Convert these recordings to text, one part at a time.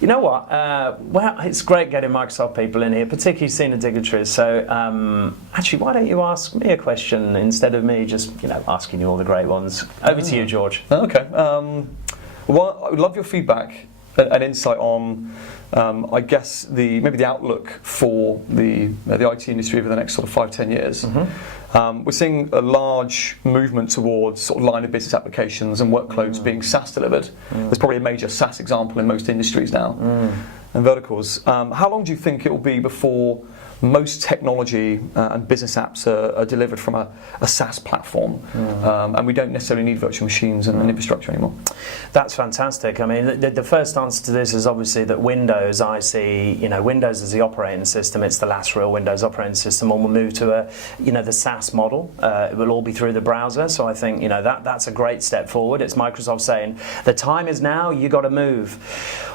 You know what? Well, it's great getting Microsoft people in here, particularly senior dignitaries. So, actually, why don't you ask me a question instead of me just, asking you all the great ones? Over to you, George. Okay. Well, I would love your feedback and insight on, I guess, maybe the outlook for the IT industry over the next sort of 5-10 years. We're seeing a large movement towards sort of line of business applications and workloads being SaaS delivered. There's probably a major SaaS example in most industries now and verticals. How long do you think it will be before most technology and business apps are delivered from a SaaS platform, and we don't necessarily need virtual machines and infrastructure anymore? That's fantastic. I mean, the first answer to this is obviously that Windows, I see, Windows as the operating system. It's the last real Windows operating system, and we'll move to the SaaS model. It will all be through the browser. So I think, that's a great step forward. It's Microsoft saying the time is now. You got to move.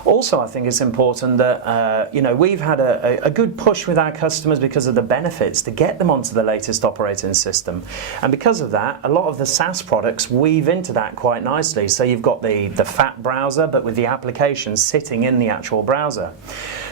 Also, I think it's important that we've had a good push with our customers because of the benefits to get them onto the latest operating system, and because of that, a lot of the SaaS products weave into that quite nicely. So you've got the fat browser, but with the application sitting in the actual browser.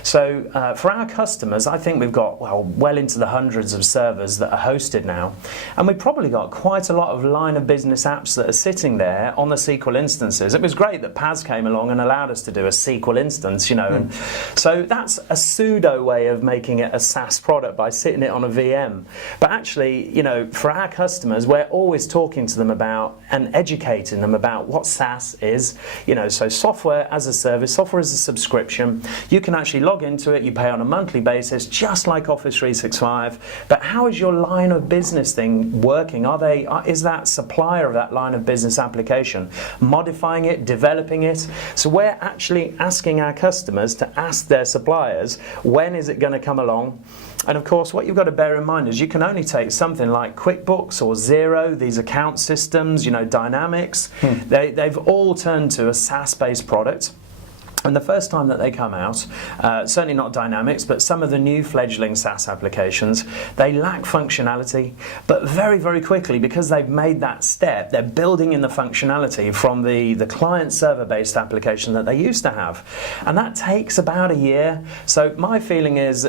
So for our customers, I think we've got well into the hundreds of servers that are hosted now, and we've probably got quite a lot of line of business apps that are sitting there on the SQL instances. It was great that PaaS came along and allowed us to do a SQL instance, and so that's a pseudo way of making it a SaaS product by sitting it on a VM. But actually, for our customers, we're always talking to them about and educating them about what SaaS is. So software as a service, software as a subscription. You can actually log into it, you pay on a monthly basis, just like Office 365. But how is your line of business thing working? Is that supplier of that line of business application modifying it, developing it? So we're actually asking our customers to ask their suppliers, when is it going to come along? And of course, what you've got to bear in mind is you can only take something like QuickBooks or Xero, these account systems, Dynamics. They've all turned to a SaaS-based product. And the first time that they come out, certainly not Dynamics, but some of the new fledgling SaaS applications, they lack functionality, but very, very quickly, because they've made that step, they're building in the functionality from the client-server-based application that they used to have. And that takes about a year. So my feeling is,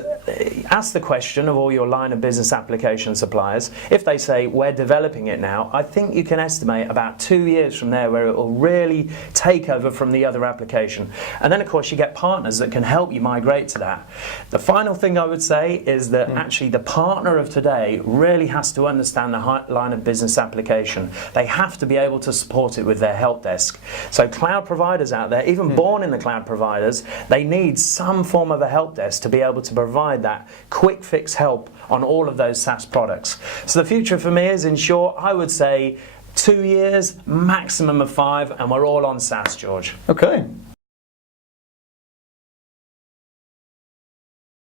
ask the question of all your line of business application suppliers. If they say, we're developing it now, I think you can estimate about 2 years from there where it will really take over from the other application. And then, of course, you get partners that can help you migrate to that. The final thing I would say is that actually the partner of today really has to understand the line of business application. They have to be able to support it with their help desk. So cloud providers out there, even born in the cloud providers, they need some form of a help desk to be able to provide that quick fix help on all of those SaaS products. So the future for me is, in short, I would say 2 years, maximum of 5, and we're all on SaaS, George. Okay.